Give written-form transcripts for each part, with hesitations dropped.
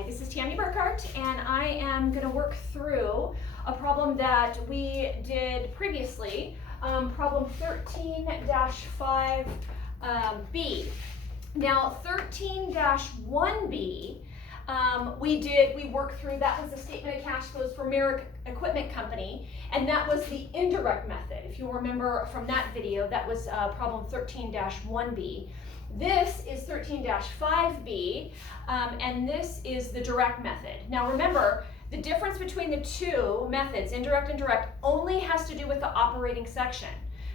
Hi, this is Tammy Burkhart, and I am going to work through a problem that we did previously, problem 13-5B. Now 13-1B, we worked through, that was the statement of cash flows for Merrick Equipment Company, and that was the indirect method. If you remember from that video, that was problem 13-1B. This is 13-5B, and this is the direct method. Now remember, the difference between the two methods, indirect and direct, only has to do with the operating section.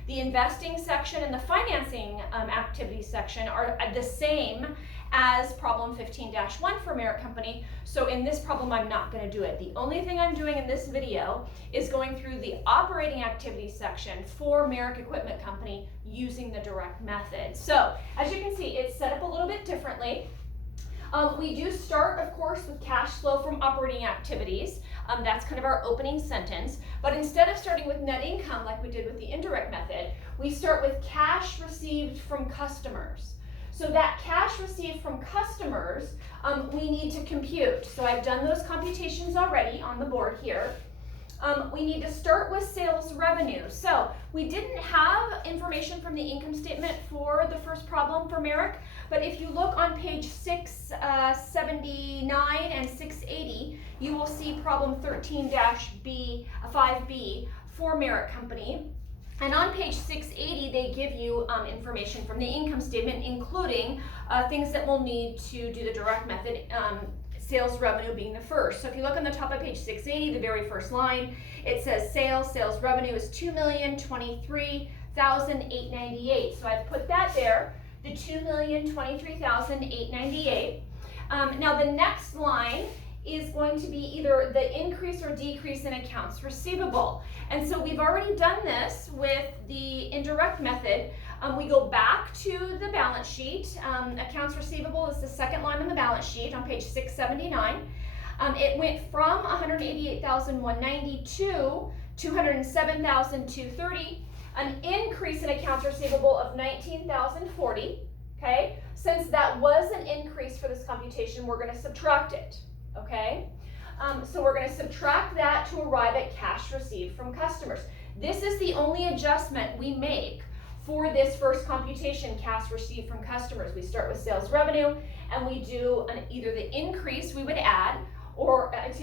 The investing section and the financing activity section are the same as problem 15-1 for Merrick Company. So in this problem, I'm not going to do it. The only thing I'm doing in this video is going through the operating activity section for Merrick Equipment Company using the direct method. So as you can see, it's set up a little bit differently. We do start, of course, with cash flow from operating activities. That's kind of our opening sentence. But instead of starting with net income like we did with the indirect method, we start with cash received from customers. So that cash received from customers, we need to compute. So I've done those computations already on the board here. We need to start with sales revenue. So we didn't have information from the income statement for the first problem for Merrick, but if you look on page 679 and 680, you will see problem 13-5B for Merrick Company. And on page 680, they give you information from the income statement, including things that we'll need to do the direct method, sales revenue being the first. So if you look on the top of page 680, the very first line, it says sales revenue is $2,023,898. So I've put that there, the $2,023,898. Now the next line is going to be either the increase or decrease in accounts receivable. And so we've already done this with the indirect method. We go back to the balance sheet. Accounts receivable is the second line on the balance sheet on page 679. It went from $188,190 to $207,230, an increase in accounts receivable of $19,040. Okay, since that was an increase for this computation, we're going to subtract it. Okay, so we're going to subtract that to arrive at cash received from customers. This is the only adjustment we make for this first computation, cash received from customers. We start with sales revenue, and we do either the increase we would add, or a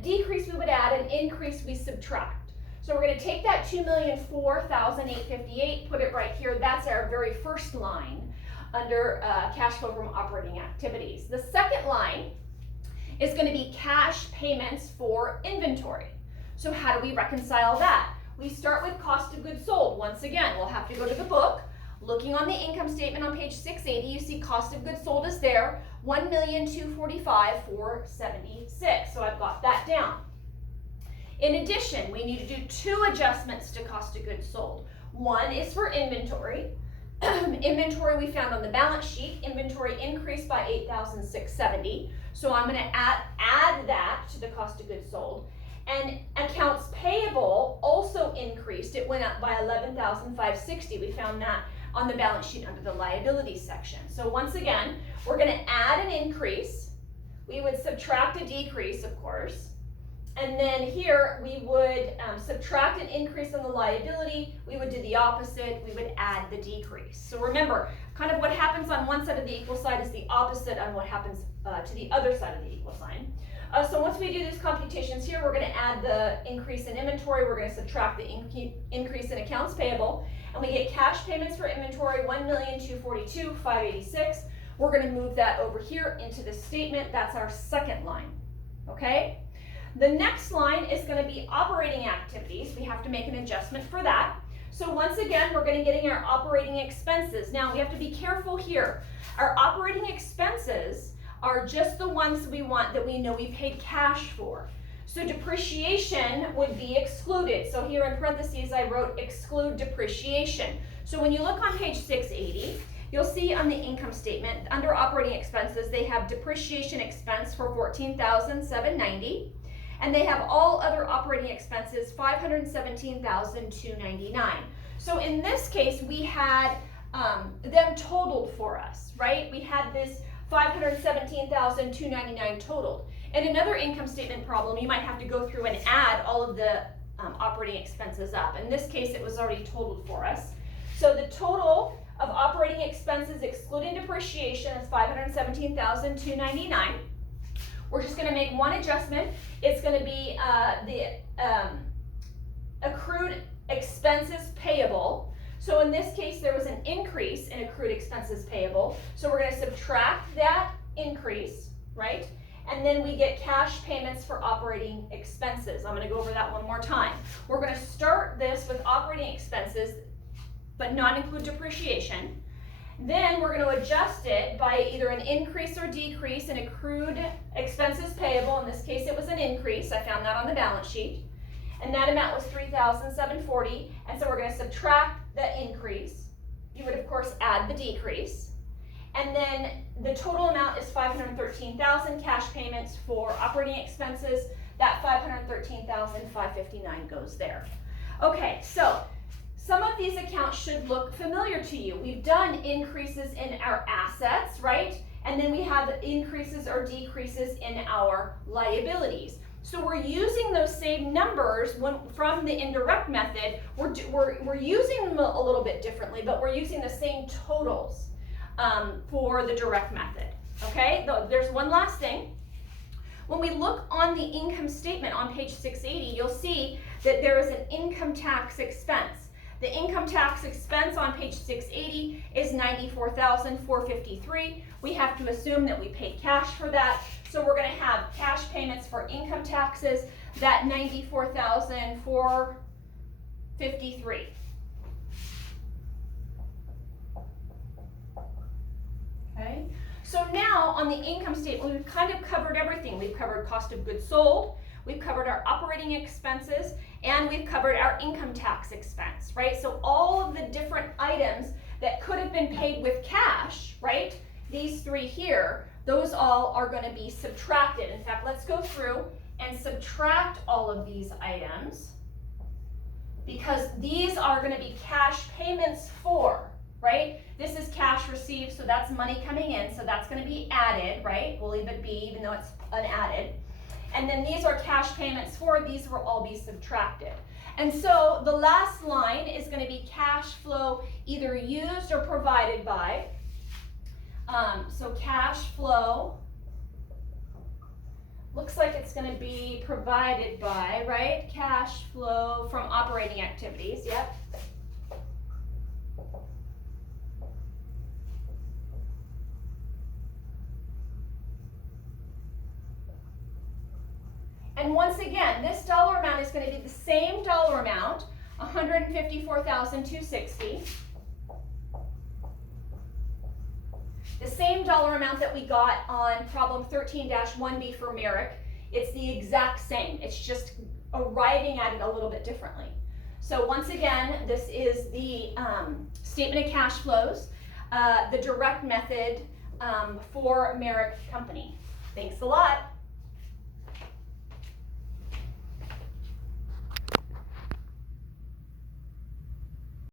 decrease we would add, an increase we subtract. So we're going to take that $2,004,858, put it right here. That's our very first line under cash flow from operating activities. The second line is going to be cash payments for inventory. So how do we reconcile that? We start with cost of goods sold. Once again, we'll have to go to the book. Looking on the income statement on page 680, you see cost of goods sold is there, $1,245,476. So I've got that down. In addition, we need to do two adjustments to cost of goods sold. One is for inventory. Inventory we found on the balance sheet. Inventory increased by $8,670. So I'm going to add that to the cost of goods sold. And accounts payable also increased. It went up by $11,560. We found that on the balance sheet under the liability section. So once again, we're going to add an increase. We would subtract a decrease, of course. And then here we would subtract an increase on the liability. We would do the opposite. We would add the decrease. So remember, kind of what happens on one side of the equal sign is the opposite on what happens to the other side of the equal sign. So once we do these computations here, we're going to add the increase in inventory. We're going to subtract the increase in accounts payable. And we get cash payments for inventory, $1,242,586. We're going to move that over here into the statement. That's our second line. Okay? The next line is going to be operating activities. We have to make an adjustment for that. So once again, we're going to get in our operating expenses. Now we have to be careful here. Our operating expenses are just the ones we want that we know we paid cash for. So depreciation would be excluded. So here in parentheses, I wrote exclude depreciation. So when you look on page 680, you'll see on the income statement, under operating expenses, they have depreciation expense for $14,790. And they have all other operating expenses, $517,299. So in this case, we had them totaled for us, right? We had this $517,299 totaled. In another income statement problem, you might have to go through and add all of the operating expenses up. In this case, it was already totaled for us. So the total of operating expenses excluding depreciation is $517,299. We're just going to make one adjustment. It's going to be the accrued expenses payable. So in this case, there was an increase in accrued expenses payable. So we're going to subtract that increase, right? And then we get cash payments for operating expenses. I'm going to go over that one more time. We're going to start this with operating expenses, but not include depreciation. Then we're going to adjust it by either an increase or decrease in accrued expenses payable. In this case, it was an increase. I found that on the balance sheet. And that amount was $3,740. And so we're going to subtract the increase. You would, of course, add the decrease. And then the total amount is $513,000 cash payments for operating expenses. That $513,559 goes there. Okay, so some of these accounts should look familiar to you. We've done increases in our assets, right? And then we have increases or decreases in our liabilities. So we're using those same numbers from the indirect method. We're using them a little bit differently, but we're using the same totals for the direct method. Okay, there's one last thing. When we look on the income statement on page 680, you'll see that there is an income tax expense. The income tax expense on page 680 is $94,453. We have to assume that we paid cash for that. So we're going to have cash payments for income taxes, that $94,453. Okay. So now on the income statement, we've kind of covered everything. We've covered cost of goods sold, we've covered our operating expenses, and we've covered our income tax expense, right? So all of the different items that could have been paid with cash, right? These three here, those all are going to be subtracted. In fact, let's go through and subtract all of these items because these are going to be cash payments for, right? This is cash received, so that's money coming in, so that's going to be added, right? We'll leave it be even though it's unadded. And then these are cash payments for, these will all be subtracted. And so the last line is going to be cash flow either used or provided by. So cash flow looks like it's going to be provided by, right? Cash flow from operating activities, yep. And once again, this dollar amount is going to be the same dollar amount, $154,260. The same dollar amount that we got on problem 13-1B for Merrick. It's the exact same. It's just arriving at it a little bit differently. So once again, this is the statement of cash flows, the direct method for Merrick Company. Thanks a lot.